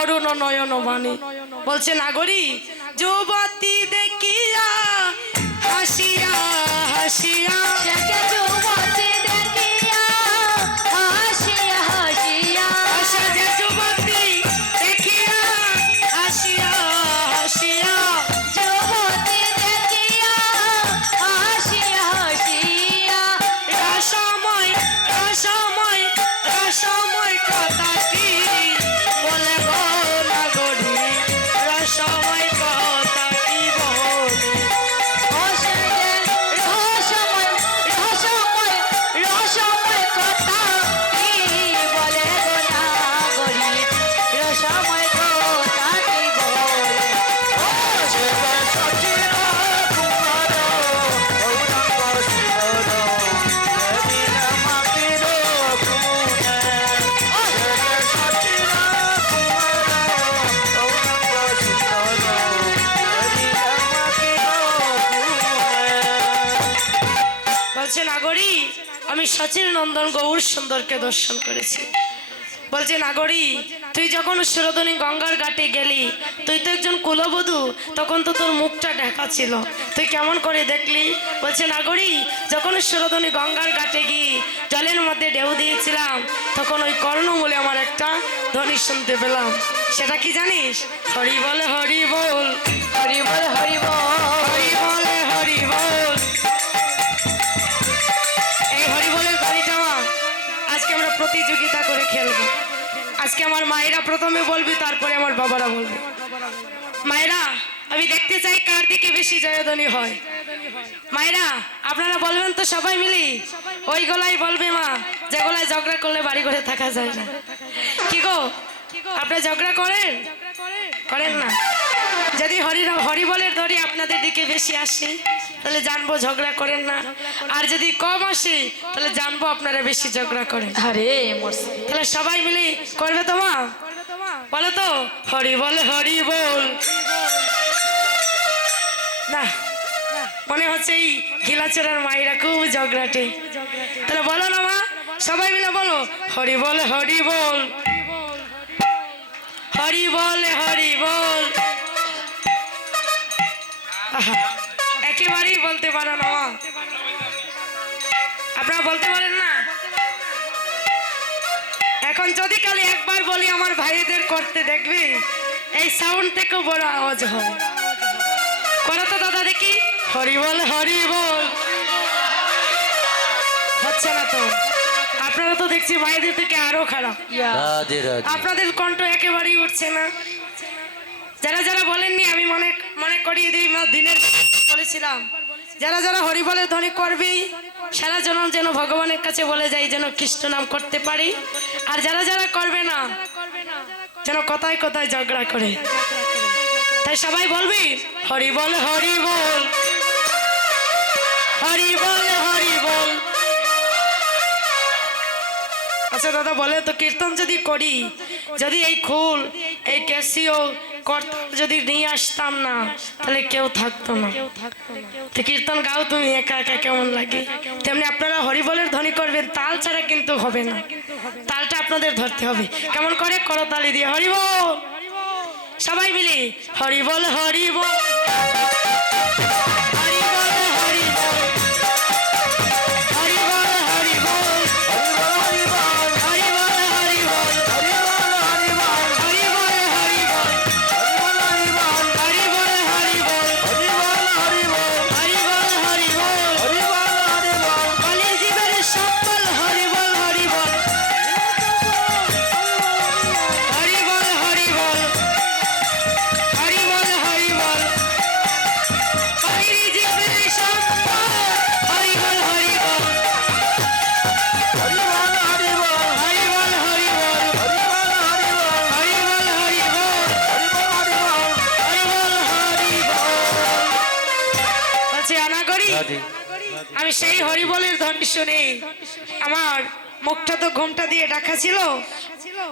অরুণ নয়ন বাণী। বলছে নাগরী যুবতী দেখিয়া হাসিয়া হাসিয়া, যুবতী দেখিয়া হাসিয়া হাসিয়া, যে যুবতী দেখিয়া হাসিয়া হাসিয়া, যুবতী দেখিয়া হাসিয়া হাসিয়া, রসময় রসময় রসময় কথাটি বলে গো নাগরী, রসময় কথাটি বলে। রসময় রসময় রসময় কথা কি বলে গো নাগরী, রসময় কথা কি বলে। বলছে নাগরী আমি সচির নন্দন গৌর সুন্দরকে দর্শন করেছি। বলছে নাগরী তুই যখন সুরধনী গঙ্গার ঘাটে গেলি, তুই তো একজন কুলবধূ, তখন তো তোর মুখটা ঢাকা ছিল, তুই কেমন করে দেখলি? বলছে নাগরী যখন সুরধনী গঙ্গার ঘাটে গিয়ে জলের মধ্যে ঢেউ দিয়েছিলাম, তখন ওই কর্ণমূলে আমার একটা ধ্বনি শুনতে পেলাম। সেটা কি জানিস? হরি বলে হরি বল, হরি বল হরি বল, হরি বলে হরি বল। এই হরি বলের গাড়িটা আজকে আমরা প্রতিযোগিতা করে খেলবো। আজকে আমার মায়েরা প্রথমে বলবি, তারপরে আমার বাবারা বলবে। মায়েরা আমি দেখতে চাই কার দিকে বেশি জয়ধ্বনি হয়। মায়েরা আপনারা বলবেন তো সবাই মিলি? ওই গলায় বলবে মা যে গলায় ঝগড়া করলে বাড়ি ঘরে থাকা যায় না। কি গো আপনারা ঝগড়া করেন? করেন না? যদি হরি বলের ধরি আপনাদের দিকে বেশি আসে তাহলে জানবো ঝগড়া করেন না, আর যদি কম আসে তাহলে জানবো আপনারা বেশি ঝগড়া করেন। আরে মরছে। তাহলে সবাই মিলে করবে তো মা? বলো তো হরি বল হরি বল। না মনে হচ্ছে এই ঘিলাচড়ার মায়েরা খুব ঝগড়াটে। তাহলে বলো না মা, সবাই মিলে বলো হরি বল হরি বল, হরি বল হরি বল। একেবারেই বলতে পারো না মা, আপনারা বলতে পারেন না? এখন যদি কালে একবার বলি আমার ভাইদের করতে দেখবি, এই সাউন্ড থেকেও বড় আওয়াজ হবে। করো তো দাদা দেখি হরি বল হরি বল। হচ্ছে না তো? আপনারা তো দেখছি ভাইদের থেকে আরো খারাপ, আপনাদের কণ্ঠ একেবারেই উঠছে না। যারা যারা বলেননি আমি মনে করিয়ে দিই, দিনের বলেছিলাম যারা যারা হরি বলের ধ্বনি করবি সারা জন্ম যেন ভগবানের কাছে বলে যাই যেন কৃষ্ণ নাম করতে পারি, আর যারা যারা করবে না যেন কথায় কথায় ঝগড়া করে। তাই সবাই বলবি হরি বল হরি বল, হরি বল হরি বল। আচ্ছা দাদা বলে তো কীর্তন যদি করি, যদি এই খোল এই ক্যাসিও কর্তাল যদি নিয়ে আসতাম না তাহলে কেউ থাকতো না। তো কীর্তন গাও তুমি একা একা কেমন লাগে, তেমনি আপনারা হরিবলের ধ্বনি করবেন, তাল ছাড়া কিন্তু হবে না, তালটা আপনাদের ধরতে হবে। কেমন করে? করতালি দিয়ে হরি বল। সবাই মিলে হরি বল হরি বল, হরি বল হরি বল, হরি বল হরি বল, হরি বল হরি বল, হরি বল হরি বল, হরি বল হরি বল, হরি বল হরি বল, হরি বল হরি বল, বলি জীবের সফল হরি বল হরি বল, হরি বল হরি বল, হরি বল হরি বল, বলি জীবের সফল হরি বল হরি বল, হরি বল হরি বল, হরি বল হরি বল, হরি বল হরি বল, হরি বল হরি বল। বলছে অনাগরি আমি সেই হরিবলের ধ্বনি শুনে আমার মুখটা তো ঘুমটা দিয়ে ঢাকা ছিল,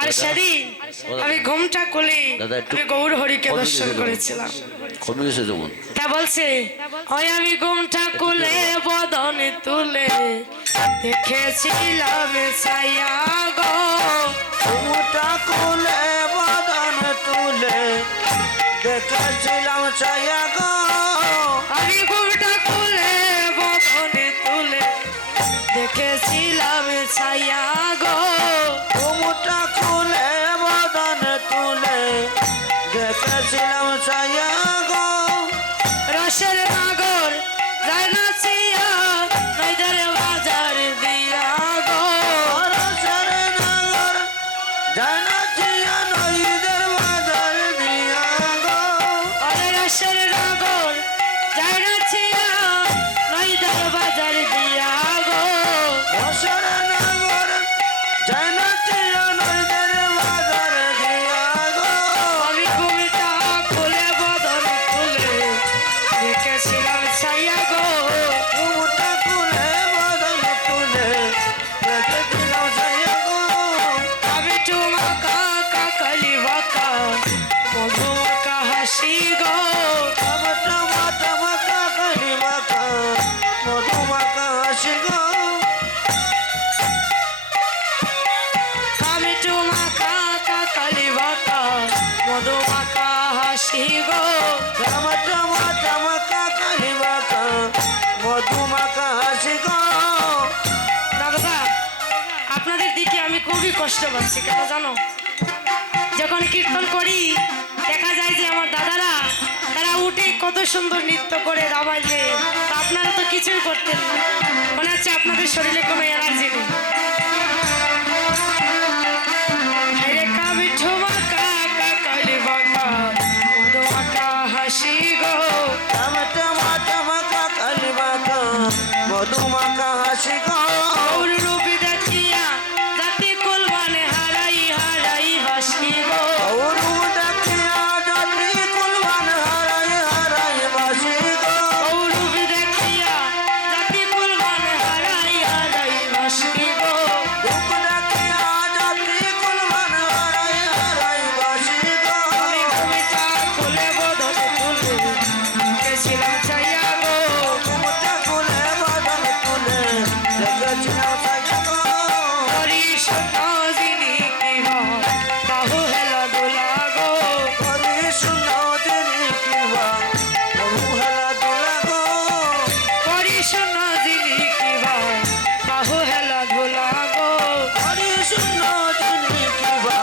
আর সেদিন আমি ঘুমটা খুলে আমি গৌর হরিকে দর্শন করেছিলাম। তা বলছে ওই আমি ঘুমটা খুলে বদনে তুলে দেখেছিলাম ছায়া গো, ঘুমটা খুলে বদনে তুলে দেখেছিলাম ছায়া গো আমি ঘুমটা খুলে বদনে তুলে দেখেছিলাম ছায়া গো ঘুমটা খুলে বদন তুলে দেখেছিলাম ছায়া গো রসের নাগর যায় না ছিয়া নইদের বাজার দিয়া গো রসের নাগর জানা ছিয়া নইদের বাজার দিয়া গো আরে রসের নাগর যায় না ছিয়া নইদের বাজার দিয়া গো রসের নাগর জানা ছিয়া নইদের বাজার দিয়া গো আমি ঘুমটা খুলে বদন তুলে দেখেছিলাম ছায়া গো ঘুমটা খুলে বদন তুলে দেখেছিলাম ছায়া গো আমি চুমাকা কাকালি বাঁকা মধুমাকা হাসি গো টমাকা কালি মাখা মধুমাখা হাসি গো আমি চুমাকা কাকালি বাঁকা মধুমাকা হাসি গো টমাকা কালি মাখা মধুমাখা হাসি গো দাদা আপনাদের দিকে আমি খুবই কষ্ট পাচ্ছি কেন জানো যখন কীর্তন করি দেখা যায় যে আমার দাদারা তারা উঠে কত সুন্দর নৃত্য করে দাবাইলে তা আপনারা তো কিছুই করতেন না মনে হচ্ছে আপনাদের শরীরে কোনো এনার্জি নেই রে কাবি ঠুমাকা কাকালি বাঁকা মধুমাকা হাসি গো টমাকা কালি মাখা মধুমাখা হাসি গো গৌর রূপী দেখিয়া জাতি কুলবানে হারাই হারাই বাসি গো গৌরু দেখিয়া যদি কুলবান হারাই হারাই বাসি গো গৌর রূপী দেখিয়া জাতি কুলবানে হারাই হারাই বাসি গো রূপ দেখিয়া যদি কুলবান হারাই হারাই বাসি গো আমি কবিতা খুলে বদল তুলে দেখেছিলাম ছায়া গো ঘুমটা খুলে বদন তুলে দেখেছিলাম ছায়া গো হরি সত্য যিনি কি হয় বাহু হেলা দোলা গো হরি সুনদিনী কিবা বহু হেলা দুলা গো হরি শূন্য যিনি কি হয় বাহু হেলা দোলা গো হরি সুনদিনী কিবা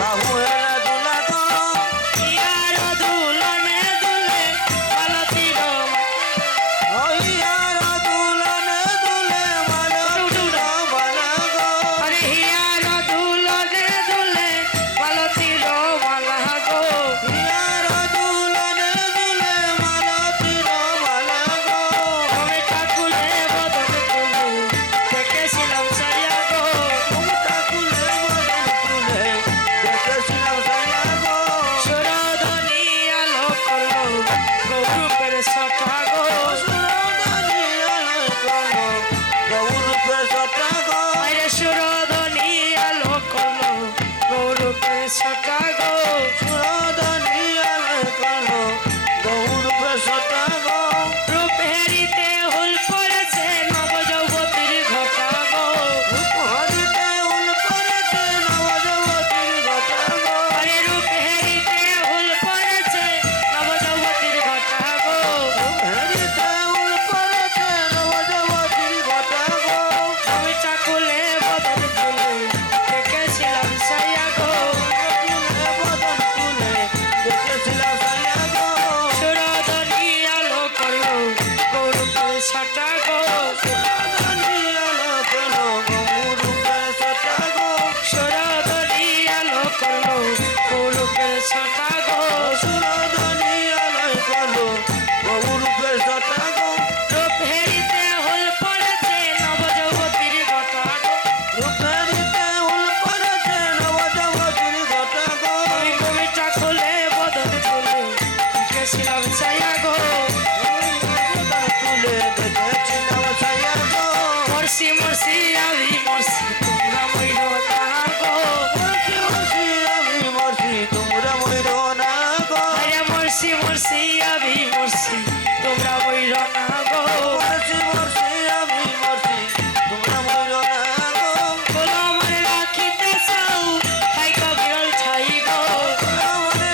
বহু হেলা দুলা গো ইয়ার দুলনে দুলে পালতির হইয়ার দুলনে দুলে মালতির মালা গো আরে হিয়ার দুলনে দুলে পালতির মালা গো হইয়ার দুলনে দুলে মালতির মালা গো আমি ঠাকুরে বদন তুলে দেখেছিলাম ছায়া গো ঘুমটা খুলে বদন তুলে দেখেছিলাম ছায়া গো সুরধনী আলো করলো গৌরূপের সঠা গো সুরদানি আলো করলো গৌরূপের সটা গো আরে সুরধনী আলো করলো গৌরূপের সঠা গো সুরদানি আলো করলো গৌরূপের সটা গো রূপ হেরিতে হুল পড়েছে নব যৌবতীর ঘটা গো হরিতে উল করেছে নবযুবতীর ঘটা গো আরে রূপ হেরিতে হুল পড়েছে নব যৌবতীর ঘটা গো হরিতে উল করেছে নবযুবতীর ঘটা গো আমি চাকুলে বদন তুলে দেখেছিলাম ছায়া গো তুলে বদন তুলে দেখেছিলাম ছায়া গো সুরধনী আলো করলো গৌরূপের সটা গো সুরদানি আলো করলো গৌরূপের সটা গো সুরধনী আলো করলো গৌরূপের সটা গো সুরদানি আলো করলো গৌরূপের সটা গো রূপ হেরিতে হুল পড়েছে নব যৌবতীর ঘটা গো রূপেরিতে উল করেছে নবযুবতীর ঘটা গো আমি কবিতা খুলে বদন তুলে দেখেছিলাম ছায়া গো তুলে দেখেছিলাম ছায়া গো মরছি মরছি আমি মরছি তোমরা মইরো না গো মরছি মরছি আমি মরছি তোমরা মরো না গো আরে মরছি মরছি আমি মরছি তোমরা মইরো না গো মরছি মরছি আমি মরছি তোমরা মরো না গো গোলাম রাখিতে চাও তাই কবিরল ছাই গো মনে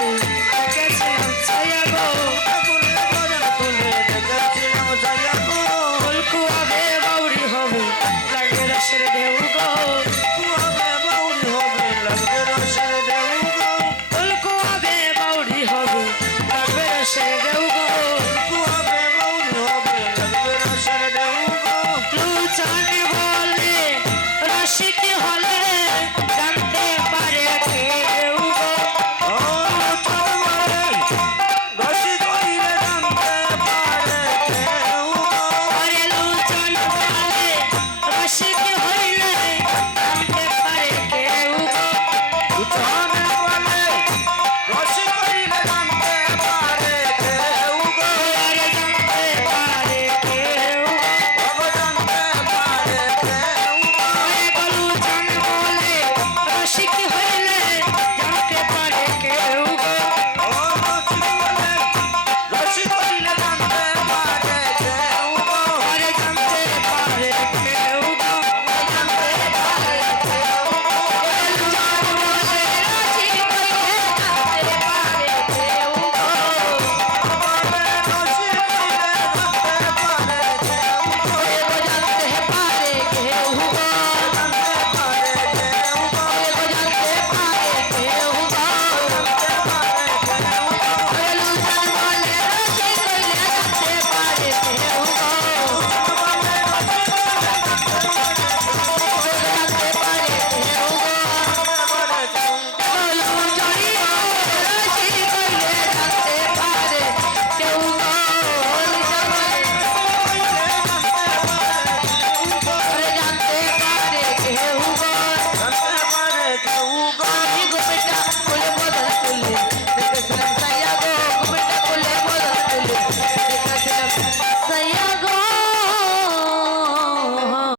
রে